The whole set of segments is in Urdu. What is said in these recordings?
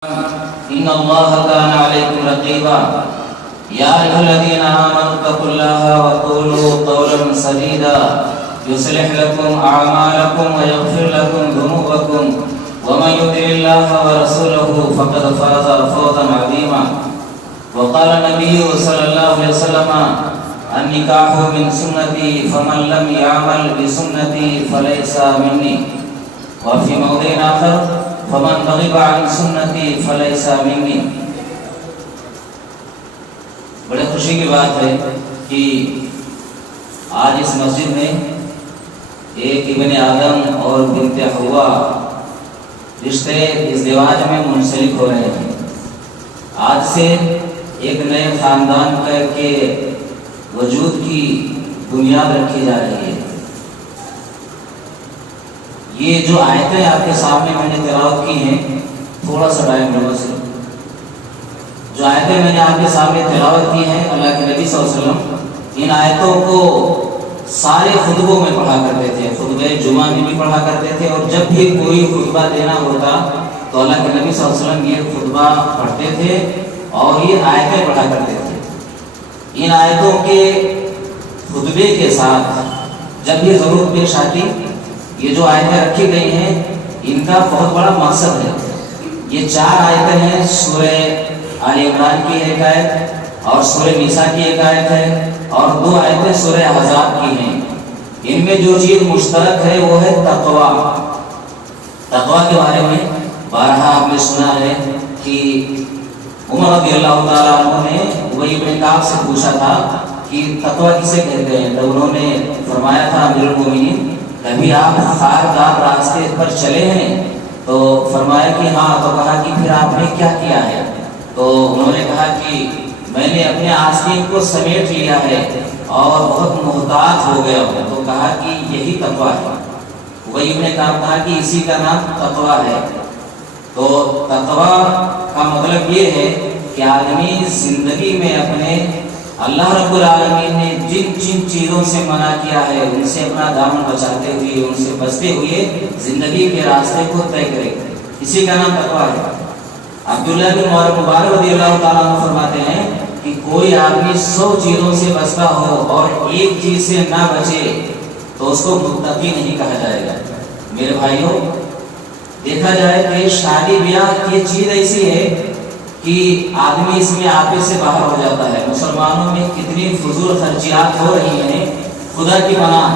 إن الله كان عليكم رقيبا يا أيها الذين آمنوا اتقوا الله وقولوا قولا سديدا يصلح لكم أعمالكم ويغفر لكم ذنوبكم ومن يطع الله ورسوله فقد فاز فوزا عظيما وقال النبي صلى الله عليه وسلم النكاح من سنتي فمن لم يعمل بسنتي فليس مني وفي موضع آخر فمن رغب عن سنتی فلیس منی۔ بڑے خوشی کی بات ہے کہ آج اس مسجد میں ایک ابن آدم اور بنت حوا رشتے ازدواج میں منسلک ہو رہے ہیں۔ آج سے ایک نئے خاندان کے وجود کی بنیاد رکھی جا رہی ہے۔ یہ جو آیتیں آپ کے سامنے میں نے تلاوت کی ہیں، تھوڑا سا ٹائم لو سے، جو آیتیں میں نے آپ کے سامنے تلاوت کی ہیں اللہ کے نبی صلی اللہ علیہ وسلم ان آیتوں کو سارے خطبوں میں پڑھا کرتے تھے، خطبہ جمعہ میں بھی پڑھا کرتے تھے، اور جب بھی کوئی خطبہ دینا ہوتا تو اللہ کے نبی صلی اللہ علیہ وسلم یہ خطبہ پڑھتے تھے اور یہ آیتیں پڑھا کرتے تھے۔ ان آیتوں کے خطبے کے ساتھ جب یہ ضرورت پیش آتی، یہ جو آیتیں رکھی گئی ہیں ان کا بہت بڑا مقصد ہے۔ یہ 4 آیتیں ہیں، سورہ آل عمران کی ایک آیت اور سورہ نساء کی ایک آیت ہے، اور 2 آیتیں سورہ احزاب کی ہیں۔ ان میں جو چیز مشترک ہے وہ ہے تقویٰ۔ تقویٰ کے بارے میں بارہا آپ نے سنا ہے کہ عمر رضی اللہ تعالیٰ عنہ نے ابی بن کعب سے پوچھا تھا کہ تقویٰ کسے کہتے ہیں، تو انہوں نے فرمایا تھا امیر المومنین کبھی آپ خاردار راستے پر چلے ہیں؟ تو فرمایا کہ ہاں۔ تو کہا کہ پھر آپ نے کیا کیا ہے؟ تو انہوں نے کہا کہ میں نے اپنے آستین کو سمیٹ لیا ہے اور بہت محتاط ہو گیا ہوں۔ تو کہا کہ یہی تقویٰ ہے۔ وہی نے کہا کہ اسی کا نام تقویٰ ہے۔ تو تقویٰ کا مطلب یہ ہے کہ آدمی زندگی میں اپنے اللہ رب العالمین نے جن جن چیزوں سے منع کیا ہے ان سے اپنا دامن بچاتے ہوئے، ان سے بچتے ہوئے زندگی کے راستے کو طے کرے، اسی کا نام تقویٰ ہے۔ عبداللہ بن مبارک رضی اللہ تعالیٰ عنہ فرماتے ہیں کہ کوئی آدمی 100 چیزوں سے بچتا ہو اور ایک چیز سے نہ بچے تو اس کو متقی نہیں کہا جائے گا۔ میرے بھائیوں، دیکھا جائے کہ شادی بیاہ یہ چیز ایسی ہے کہ آدمی اس میں آپے سے باہر ہو جاتا ہے۔ مسلمانوں میں کتنی فضول خرچیات ہو رہی ہیں، خدا کی پناہ۔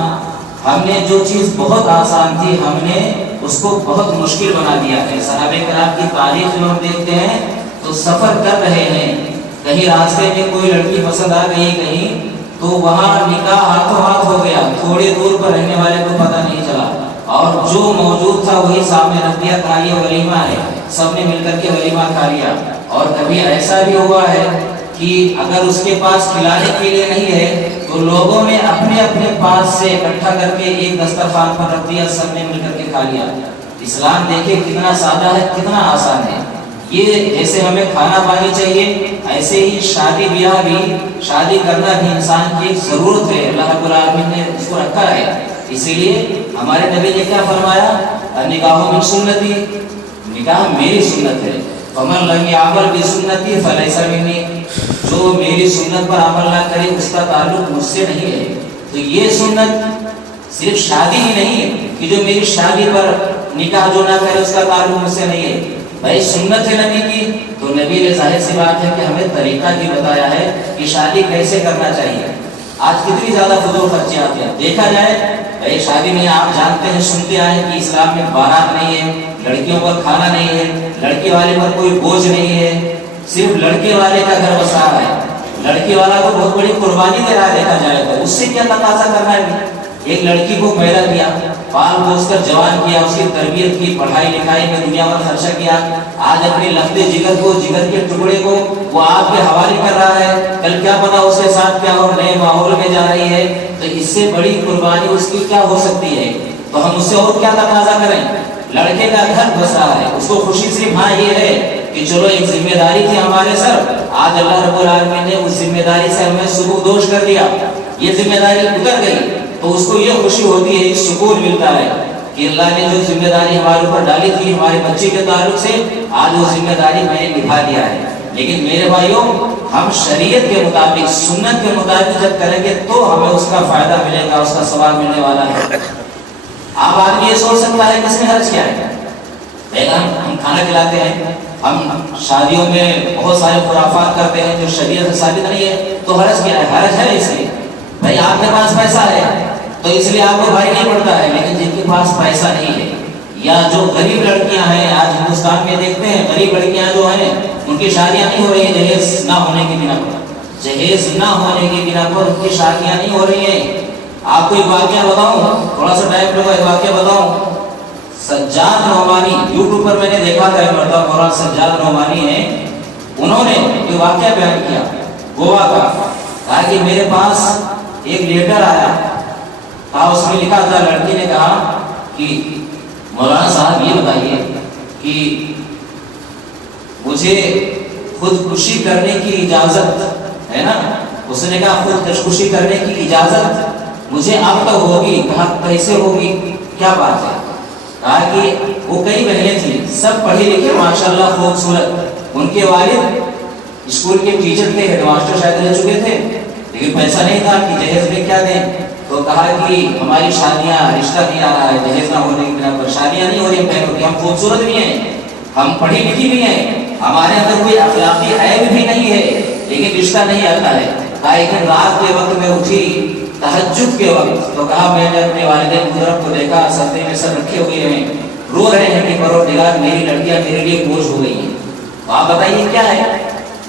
ہم نے جو چیز بہت آسان تھی ہم نے اس کو بہت مشکل بنا دیا ہے۔ صحابہ کرام کی تاریخ جو ہم دیکھتے ہیں تو سفر کر رہے ہیں، کہیں راستے میں کوئی لڑکی پسند آ گئی کہیں، تو وہاں نکاح ہاتھوں ہاتھ ہو گیا، تھوڑے دور پر رہنے والے کو پتہ نہیں چلا، اور جو موجود تھا وہی سامنے رکھ دیا، کہا یہ ولیمہ ہے، سب نے مل کر کے ولیمہ کھا لیا۔ اور کبھی ایسا بھی ہوا ہے کہ اگر اس کے پاس کھلانے کے لیے نہیں ہے تو لوگوں نے اپنے اپنے پاس سے اکٹھا کر کے ایک دسترخوان پر رکھ دیا، سب نے مل کر کے کھا لیا۔ اسلام دیکھیں کتنا سادہ ہے، کتنا آسان ہے۔ یہ جیسے ہمیں کھانا پانی چاہیے، ایسے ہی شادی بیاہ بھی، شادی کرنا بھی انسان کی ایک ضرورت ہے، اللہ رب العالمین نے اس کو رکھا ہے۔ اسی لیے ہمارے نبی نے کیا فرمایا؟ نکاح من سنتی، نکاح میری سنت ہے۔ فمن لم يعمل بسنتی فلیس منی، جو میری سنت پر عمل نہ کرے اس کا تعلق مجھ سے نہیں ہے۔ تو یہ سنت صرف شادی ہی نہیں ہے کہ جو میری شادی پر نکاح جو نہ کرے اس کا تعلق مجھ سے نہیں ہے۔ بھائی سنت ہے نبی کی، تو نبی نے ظاہر سی بات ہے کہ ہمیں طریقہ بھی بتایا ہے کہ شادی کیسے کرنا چاہیے۔ آج کتنی زیادہ فضول خرچیات ہیں، دیکھا جائے بھائی شادی میں آپ جانتے ہیں، سنتے آئے کہ اسلام میں بارات نہیں ہے، لڑکیوں پر کھانا نہیں ہے، لڑکی والے پر کوئی بوجھ نہیں ہے، صرف لڑکے والے کا گھر بسا ہے، لڑکی والا کو بہت بڑی قربانی دے رہا ہے۔ دیکھا جائے تو اس سے کیا تقاضا کرنا ہے؟ ایک لڑکی کو پیدا کیا، پال پوس کر جوان کیا، اس کی تربیت کی، پڑھائی لکھائی میں دنیا بھر خرچہ کیا، آج اپنے لفظ جگر کو، جگر کے ٹکڑے کو وہ آپ کے حوالے کر رہا ہے، کل کیا پتا اس کے ساتھ کیا اور نئے ماحول میں جا رہی ہے۔ تو اس سے بڑی قربانی اس کی کیا ہو سکتی ہے؟ تو ہم اس سے اور کیا تقاضا کریں؟ لڑکے کا گھر بس رہا ہے، اس کو خوشی صرف ہاں یہ ہے کہ چلو ایک ذمہ داری تھی ہمارے سر، آج اللہ رب العالمین نے اس ذمہ داری سے ہمیں سبکدوش کر دیا، یہ ذمہ داری اتر گئی، تو اس کو یہ خوشی ہوتی ہے، سکون ملتا ہے۔ کہ اللہ نے جو ذمہ داری ہمارے اوپر ڈالی تھی ہمارے بچے کے تعلق سے، آج وہ ذمہ داری میں نے نبھا دیا ہے۔ لیکن میرے بھائیوں، ہم شریعت کے مطابق، سنت کے مطابق جب کریں گے تو ہمیں اس کا فائدہ ملے گا، اس کا ثواب ملنے والا ہے۔ آپ آدمی یہ سوچ سکتا ہے کس نے حرج کیا ہے؟ ہم کھانا کھلاتے ہیں، ہم شادیوں میں بہت سارے خرافات کرتے ہیں جو شریعت سے ثابت نہیں ہے، تو حرج کیا ہے؟ حرج ہے اس لیے بھائی آپ کے پاس پیسہ ہے تو اس لیے آپ کو بھائی نہیں پڑتا ہے، لیکن جن کے پاس پیسہ نہیں ہے یا جو غریب لڑکیاں ہیں، آج ہندوستان میں دیکھتے ہیں غریب لڑکیاں جو ہیں ان کی شادیاں نہیں ہو رہی ہیں جہیز نہ ہونے کی بنا پر، جہیز نہ ہونے کی بنا پر ان کی شادیاں نہیں ہو رہی ہیں۔ آپ کو ایک واقعہ بتاؤں، تھوڑا سا ٹائم لگا، ایک واقعہ بتاؤں۔ سجاد نعمانی، یوٹیوب پر میں نے دیکھا تھا ایک مرتبہ، مولانا سجاد نعمانی ہیں، انہوں نے ایک واقعہ بیان کیا گوا کا، کہا کہ میرے پاس ایک لیٹر آیا تھا، اس میں لکھا تھا، لڑکی نے کہا کہ مولانا صاحب یہ بتائیے کہ مجھے خودکشی کرنے کی اجازت ہے نا؟ اس نے کہا خودکشی کرنے کی اجازت مجھے اب تک ہوگی؟ کہا کیسے ہوگی، کیا بات ہے؟ کہا کہ وہ کئی بہنیں تھیں، سب پڑھی لکھی ماشاءاللہ خوبصورت، ان کے والد اسکول کے ٹیچر تھے، ہیڈ ماسٹر شاید رہ چکے تھے، لیکن پیسہ نہیں تھا کہ جہیز میں کیا دیں، تو کہا کہ ہماری شادیاں، رشتہ نہیں آ رہا ہے، جہیز نہ ہونے کی بنا پر شادیاں نہیں ہو رہی بہنوں کی، ہم خوبصورت بھی ہیں، ہم پڑھی لکھی بھی ہیں، ہمارے اندر کوئی اخلاقی عیب بھی نہیں ہے، لیکن رشتہ نہیں آتا ہے۔ کہا ایک دن رات کے وقت میں اٹھی، تہجد کے وقت، تو کہا میں نے اپنے والدین بزرگ کو دیکھا، سردے میں سر رکھے ہوئے ہیں، رو رہے ہیں کہ پروردگار میری لڑکیاں میرے لیے بوجھ ہو گئی ہیں۔ تو آپ بتائیے کیا ہے؟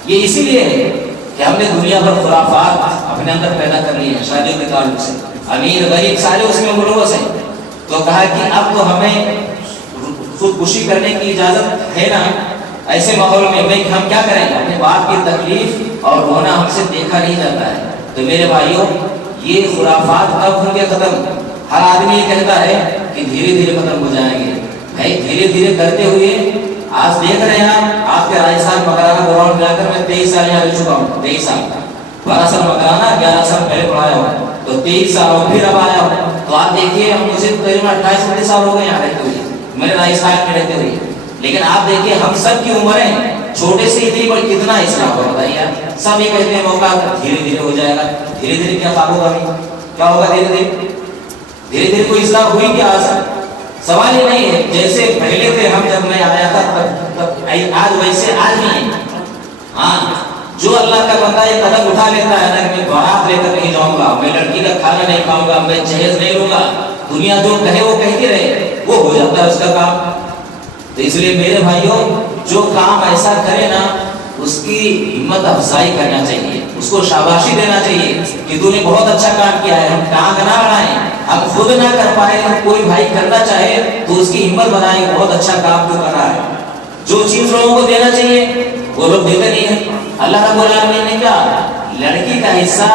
یہ اسی لیے ہے کہ ہم نے دنیا پر خرافات اپنے اندر پیدا کر لی ہیں شادیوں کے تعلق سے، امیر غریب سارے اس میں ملوث ہیں۔ تو کہا کہ اب تو ہمیں خودکشی کرنے کی اجازت ہے نا، ایسے ماحول میں بھائی ہم کیا کریں؟ اپنے باپ کی تکلیف اور رونا ہم سے دیکھا نہیں جاتا ہے۔ تو میرے بھائیوں، یہ خرافات کب ہوں گے ختم؟ ہر آدمی یہ کہتا ہے کہ دھیرے دھیرے ختم ہو جائیں گے، بھائی دھیرے دھیرے کرتے ہوئے آج دیکھ رہے ہیں آپ کے راجستھان مکرانا گراؤنڈ جا کر میں 23 سال یہاں رہ چکا ہوں، 23 سال 12 سال مکرانا، 11 سال پہلے پڑھایا ہوں، تو 23 سال اور پھر اب آیا ہوں، تو آپ دیکھیے ہم مجھے تقریباً 28 سال ہو گئے یہاں رہتے ہوئے، میرے راجستھان میں رہتے ہوئے، لیکن آپ دیکھیے ہم سب کی عمریں چھوٹے سے اتنی بڑی کتنا اصلاح ہوا بتائیے؟ سب یہ کہتے ہیں موقع دھیرے دھیرے ہو جائے گا، دھیرے دھیرے کیا خواب ہوگا؟ کیا ہوگا دھیرے دھیرے؟ دھیرے دھیرے کوئی اصلاح ہوئی کیا؟ سوال یہ نہیں ہے جیسے پہلے تھے ہم جب میں آیا تھا تب آج ویسے آج نہیں ہے۔ ہاں، جو اللہ کا بندہ یہ قدم اٹھا لیتا ہے نا کہ میں بارات لے کر نہیں جاؤں گا، میں لڑکی کا کھانا نہیں کھاؤں گا، میں جہیز نہیں لوں گا، دنیا جو کہے وہ کہتی رہے، وہ ہو جاتا ہے اس کا کام۔ تو اس لیے میرے بھائیوں، جو کام ایسا کرے نا اس کی ہمت افزائی کرنا چاہیے، اس کو شاباشی دینا چاہیے کہ تو نے بہت اچھا کام کیا ہے، ہم ٹانگ نہ اڑائیں، ہم خود نہ کر پائے تو کوئی بھائی کرنا چاہے تو اس کی ہمت بنائے، بہت اچھا کام تو کر رہا ہے۔ جو چیز لوگوں کو دینا چاہیے وہ لوگ دیتے نہیں ہیں۔ اللہ رب العالمین نے کہا لڑکی کا حصہ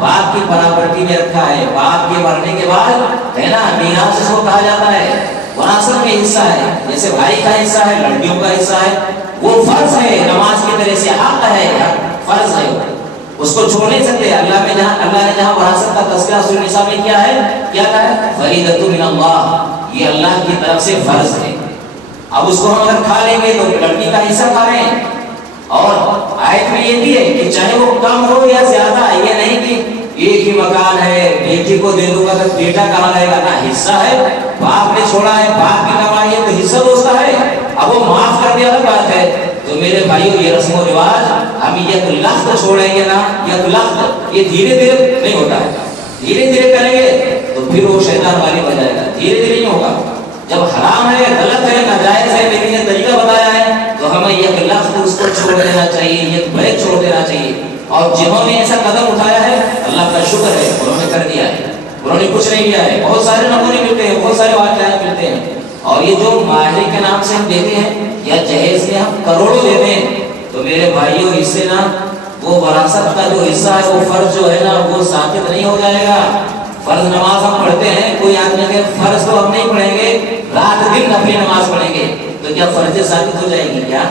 باپ کی پراپرٹی میں رکھا ہے، باپ کے مرنے کے بعد ہے نا میراث اس کو کہا جاتا ہے، وراثت میں حصہ ہے، جیسے بھائی کا حصہ ہے، لڑکیوں کا حصہ ہے، وہ فرض ہے، نماز کی طرح سے حق ہے، فرض ہے، اس کو چھوڑ نہیں سکتے۔ اللہ نے جہاں وراثت کا تذکرہ سورۃ النساء میں کیا ہے، کیا کہا ہے؟ فریضۃ من اللہ، یہ اللہ کی طرف سے فرض ہے۔ اب اس کو ہم اگر کھا لیں گے تو لڑکی کا حصہ کھا رہے ہیں، اور آیت میں یہ بھی ہے کہ چاہے وہ کم ہو یا زیادہ، یہ نہیں کہ ایک ہی مکان ہے بیٹی کو دے دوں گا تو بیٹا کہاں رہے گا، نہ حصہ ہے، باپ نے چھوڑا ہے، باپ کی کمائی ہے تو حصہ تو اس کا ہے، اب وہ معاف کر دیا الگ بات ہے۔ تو میرے بھائیوں، یہ رسم و رواج ہم یک لفظ چھوڑیں گے نا، یک لفظ یہ دھیرے دھیرے نہیں ہوتا ہے، دھیرے دھیرے کریں گے تو پھر وہ شیطان والی بن جائے گا، دھیرے دھیرے نہیں ہوگا۔ جب حرام ہے، غلط ہے، ناجائز ہے، لیکن یہ طریقہ بتایا ہے تو ہمیں یک لفظ اس کو چھوڑ دینا چاہیے، یک بیت چھوڑ دینا چاہیے۔ اور جنہوں نے ایسا قدم اٹھایا ہے اللہ کا شکر ہے، انہوں نے کر دیا ہے، انہوں نے کچھ نہیں کیا ہے۔ بہت سارے نمونے ملتے ہیں، بہت سارے واقعات ملتے ہیں، اور یہ جو ماہر کے نام سے ہم دیتے ہیں یا جہیز میں ہم کروڑوں دیتے ہیں، تو میرے بھائیوں اس سے نا وہ وراثت کا جو حصہ ہے، وہ فرض جو ہے نا وہ ثابت نہیں ہو جائے گا۔ فرض نماز ہم پڑھتے ہیں، کوئی آدمی کہ فرض تو ہم نہیں پڑھیں گے، رات دن اپنی نماز پڑھیں گے، تو کیا فرض ثابت ہو جائے گی؟ کیا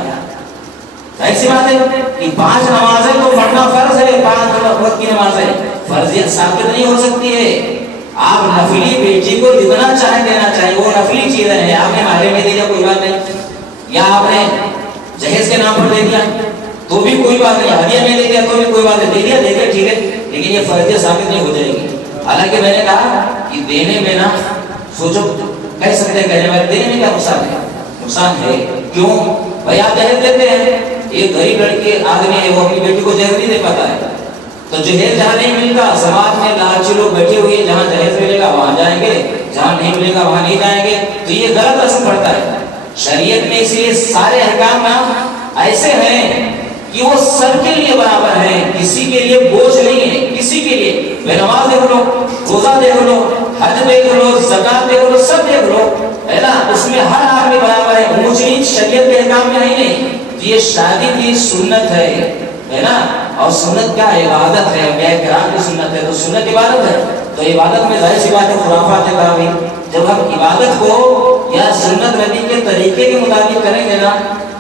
ایسی بات ہے کہ 5 نمازیں تو پڑھنا فرض ہے، 5 وقت کی نماز ہے، فرضیت ثابت نہیں ہو سکتی ہے۔ آپ نفلی بیٹی کو جتنا چاہے دینا چاہیے، وہ نفلی چیزیں ہیں، آپ نے مہرے میں دے دیا کوئی بات نہیں، یا آپ نے جہیز کے نام پر دے دیا تو بھی کوئی بات نہیں، ہدیہ میں دے دیا تو بھی کوئی بات نہیں، دے دیا ٹھیک ہے، لیکن یہ فرضیت ثابت نہیں ہو جائے گی۔ حالانکہ میں نے کہا کہ دینے میں نا سوچو، کہہ سکتے ہیں کہنے والے دینے میں کیا نقصان ہے؟ نقصان ہے، کیوں بھائی؟ آپ جہیز دیتے ہیں، ایک غریب لڑکی آدمی ہے، وہ اپنی بیٹی کو جہیز نہیں دے پاتا ہے، تو جہیز جہاں نہیں ملتا، سماج میں لالچی لوگ بیٹھے ہوئے ہیں، جہاں جہیز ملے گا وہاں جائیں گے، جہاں نہیں ملے گا وہاں نہیں جائیں گے، تو یہ غلط اثر پڑتا ہے۔ شریعت میں اس لیے سارے احکام نا ایسے ہیں کہ وہ سب کے لیے برابر ہیں، کسی کے لیے بوجھ نہیں ہے، کسی کے لیے۔ بے نماز دیکھ لو، روزہ دیکھ لو، حج دیکھ لو، زکات دیکھ لو، سب دیکھ لو، ہے نا، اس میں ہر آدمی برابر ہے، اونچ نیچ شریعت کے احکام میں نہیں۔ یہ شادی کی سنت ہے نا، اور سنت کیا ہے؟ عبادت ہے، انبیاء کرام کی سنت ہے، تو سنت عبادت ہے، تو عبادت میں ظاہر سی بات ہے خرافات ہے۔ جب ہم عبادت کو یا سنت نبی کے طریقے کے مطابق کریں گے نا،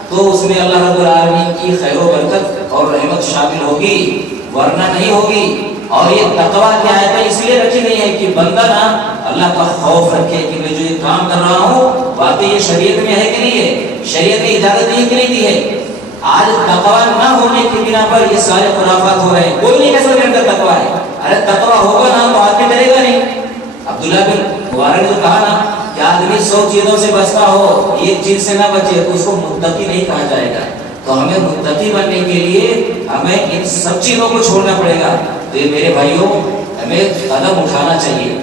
تو اس میں اللہ رب العالمین کی خیر و برکت اور رحمت شامل ہوگی، ورنہ نہیں ہوگی۔ اور یہ تقویٰ کی آیتیں اس لیے رکھی گئی ہے کہ بندہ نا اللہ کا خوف رکھے کہ میں جو یہ کام کر رہا ہوں واقعی یہ شریعت میں ہے کہ نہیں ہے، شریعت نے اجازت دی کہ نہیں دی ہے۔ آج تقویٰ نہ ہونے کی بنا پر یہ سارے خرافات ہو رہے ہیں، کوئی نہیں کہہ سکتا میرے اندر تقویٰ ہے۔ ارے تقویٰ ہوگا نا تو آدمی ڈرے گا نہیں۔ عبداللہ بن مبارک نے جو کہا نا کہ آدمی 100 چیزوں سے بچتا ہو، ایک چیز سے نہ بچے تو اس کو متقی نہیں کہا جائے گا۔ تو ہمیں متقی بننے کے لیے ہمیں ان سب چیزوں کو چھوڑنا پڑے گا۔ تو یہ میرے بھائیوں، ہمیں قدم اٹھانا چاہیے،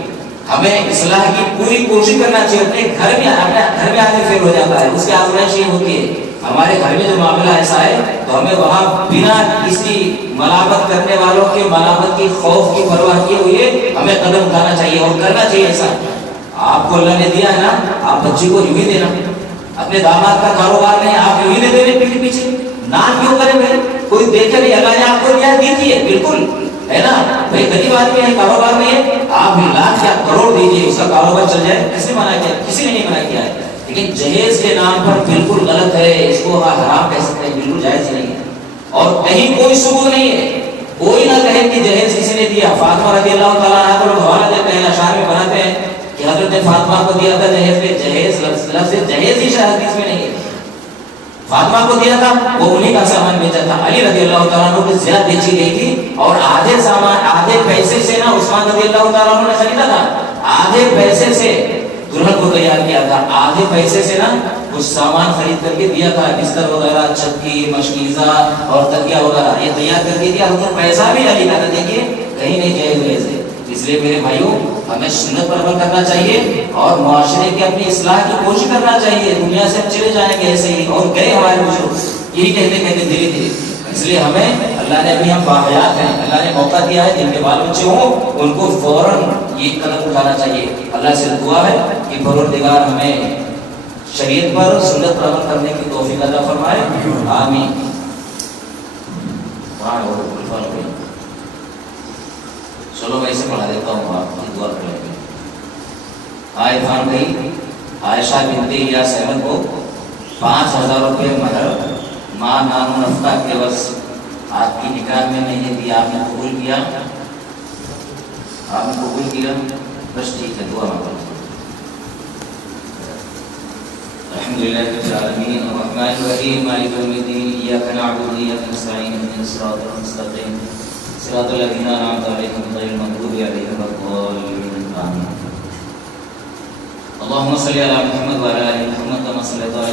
ہمیں اصلاح کی پوری کوشش کرنا چاہیے۔ اپنے گھر میں آدمی فیل ہو جاتا ہے، اس کی آزمائش یہ ہوتی ہے۔ ہمارے گھر میں جو معاملہ ایسا ہے تو ہمیں وہاں بنا کسی ملامت کرنے والوں کے ملامت کی خوف کی پرواہ کیے ہوئے ہمیں قدم اٹھانا چاہیے اور کرنا چاہیے ایسا۔ آپ کو اللہ نے دیا ہے نا، آپ بچی کو یوں ہی دینا، اپنے داماد کا کاروبار نہیں، آپ یوں ہی دے دیں پیچھے پیچھے، نام کیوں کریں بھائی؟ کوئی دیکھے نہیں، اللہ نے آپ کو دیا دیجیے، بالکل ہے نا بھائی، غریب آدمی ہے، کاروبار نہیں ہے، آپ لاکھ یا کروڑ دیجیے، اس کا کاروبار چل جائے، کس نے منع کیا؟ کسی نے نہیں منع کیا ہے، لیکن جہیز کے نام پر بالکل غلط ہے، اس کو حرام کہہ سکتے ہیں، بالکل جائز نہیں ہے، اور کہیں کوئی ثبوت نہیں ہے، کوئی نہ کہے کہ جہیز کسی نے دیا۔ فاطمہ رضی اللہ تعالیٰ عنہ کو لوگ حوالہ دیتے ہیں، اشعار میں بناتے ہیں کہ حضرت فاطمہ کو دیا تھا جہیز میں، جہیز لفظ جہیز ہی حدیث میں نہیں ہے، فاطمہ کو دیا تھا، وہ انہیں کا سامان بیچا تھا، علی رضی اللہ تعالیٰ عنہ کو زیادہ بیچی گئی تھی، اور آدھے سامان آدھے پیسے سے نا عثمان رضی اللہ تعالیٰ عنہ نے خریدا تھا، آدھے پیسے سے دلہن کو تیار کیا تھا، آدھے پیسے سے نا کچھ سامان خرید کر کے دیا تھا، بستر وغیرہ، چھتی، مشکیزہ اور تکیہ وغیرہ یہ تیار کر کے دیا، اور پیسہ بھی علی کا تھا، دیکھیے کہیں نہیں جائز ہے۔ اس لیے میرے بھائیوں، ہمیں سنت پر عمل کرنا چاہیے اور معاشرے کی اپنی اصلاح کی کوشش کرنا چاہیے۔ دنیا سے ہم چلے جائیں گے ایسے ہی، اور گئے ہمارے بزرگ یہی کہتے کہتے دھیرے دھیرے۔ اس لیے ہمیں اللہ نے ابھی ہم باحیات ہیں، اللہ نے موقع دیا ہے، جن کے بال بچے ہوں ان کو فوراً یہ قدم اٹھانا چاہیے۔ اللہ سے دعا ہے کہ پروردگار ہمیں شریعت پر سنت پر عمل کرنے کی توفیق عطا فرمائے، آمین۔ چلو میں اسے پڑھا دیتا ہوں، آپ کی دعا کر لیں گے۔ آئے خان بھائی عائشہ بنت الیاس احمد کو 5000 روپے مہر ماں نام و نفقہ کے عوض آپ کی نکاح میں میں نے دیا، آپ نے قبول کیا؟ آپ نے قبول کیا؟ بس ٹھیک ہے، دعا مانگو۔ الحمدللہ رب العالمین الرحمن الرحیم مالک یوم الدین ایاک نعبد و ایاک نستعین اهدنا الصراط المستقیم صراط الذین انعمت علیہم غیر المغضوب علیہم ولا الضالین آمین۔ اللهم صل علی محمد وعلی آل محمد کما صلیت علی